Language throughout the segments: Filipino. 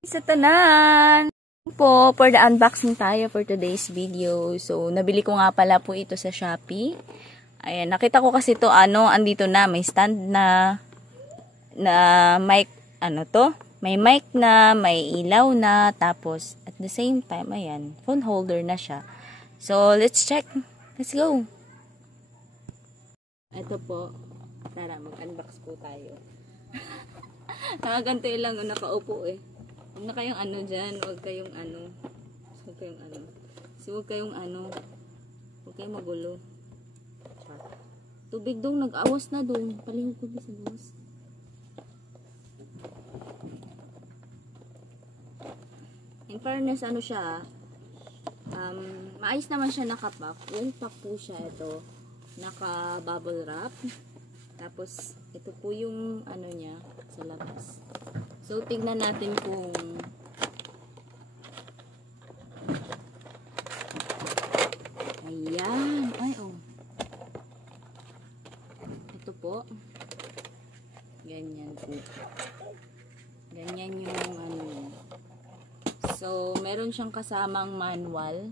Sa tanan po, for the unboxing tayo for today's video. So, nabili ko nga pala po ito sa Shopee. Ayan, nakita ko kasi to andito na, may stand na mic, may mic na, may ilaw na, tapos at the same time, ayan, phone holder na siya. So, let's check. Let's go. Ito po, tara, mag-unbox po tayo. Nakaganto lang, nakaupo eh. Huwag na kayong dyan, huwag kayong huwag kayong magulo. Tubig dong, nag-awas na dong. Palihog ko sa awas. In fairness, siya, maayos naman siya nakapack. Well pack po siya ito. Naka-bubble wrap. Tapos, ito po yung niya sa labas. So, tignan natin kung ayan. Ay, oh. Ito po. Ganyan po. Ganyan yung So, meron siyang kasamang manual.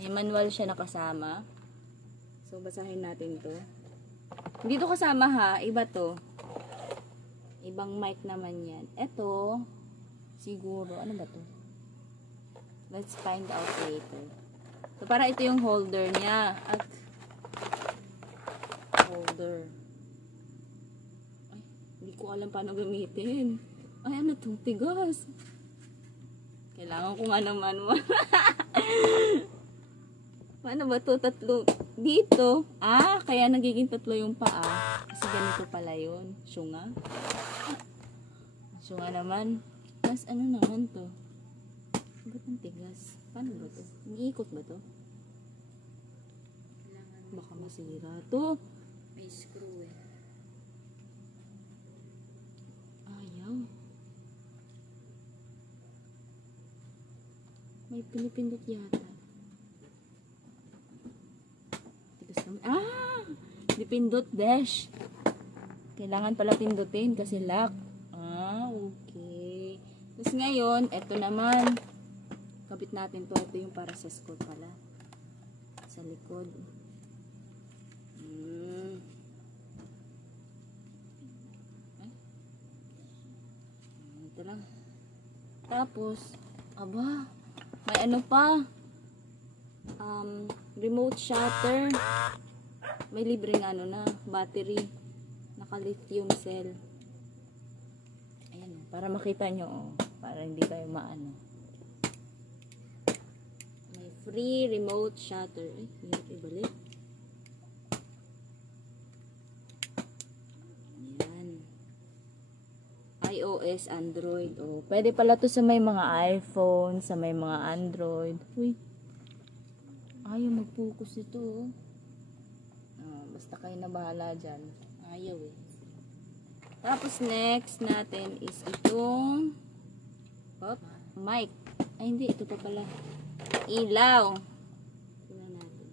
May manual siya nakasama. So, basahin natin to. Hindi to kasama ha. Iba to. Ibang mic naman yan. Ito, siguro, ano ba to? Let's find out later. So, para ito yung holder niya. At, holder. Ay, hindi ko alam paano gamitin. Ay, ano to? Tigas. Kailangan ko nga naman mo. Paano ba to? Tatlo. Dito. Kaya nagiging tatlo yung paa. Kasi ganito pala yun. Syunga. Syunga naman. Mas naman to? Ba't ang tigas? Paano ba to? Nag-iikot ba to? Baka masira to. May screw eh. Ayaw. May pinipindot yata. Dipindot dash. Kailangan pala pindutin kasi lock. Okay. Tapos ngayon, eto naman. Kabit natin to. Ito yung para sa screw pala. Sa likod. Ito lang. Tapos, may pa. Remote shutter. May libreng battery. Naka-lithium cell. Ayan, para makita nyo, para hindi kayo maano. May free remote shutter. Hirap ibalik. Ayan. iOS, Android. Pwede pala to sa may mga iPhone, sa may mga Android. Uy. Ayaw mag-focus ito. Basta kayo na bahala dyan. Ayaw eh. Tapos next natin is itong mic. Ay hindi, ito pa pala. Ilaw. Tingnan natin.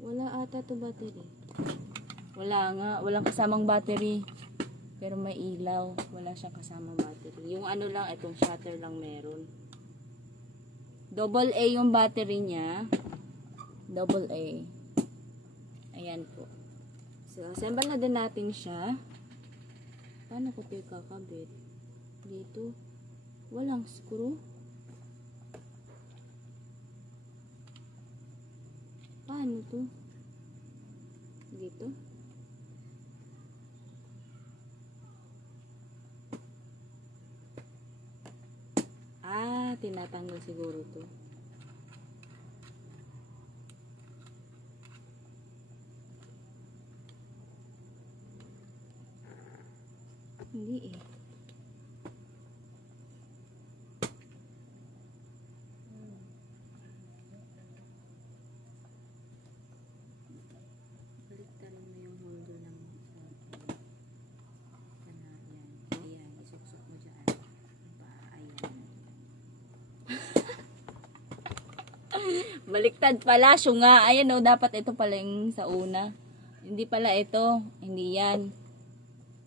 Wala ata to battery. Wala nga. Walang kasamang battery. Pero may ilaw. Wala siyang kasamang battery. Yung lang, itong shutter lang meron. Double A yung battery niya. Double A. Ayan po. So, assemble na din natin siya. Paano ko ito kakabit? Dito. Walang screw. Paano to? Dito. Tinatanggal siguro to. Hindi eh. Baliktarin mo yung holder ng ayan, isuksok mo dyan. Baliktad pala, syunga. Ayan dapat ito pala yung sa una. Hindi pala ito. Hindi yan.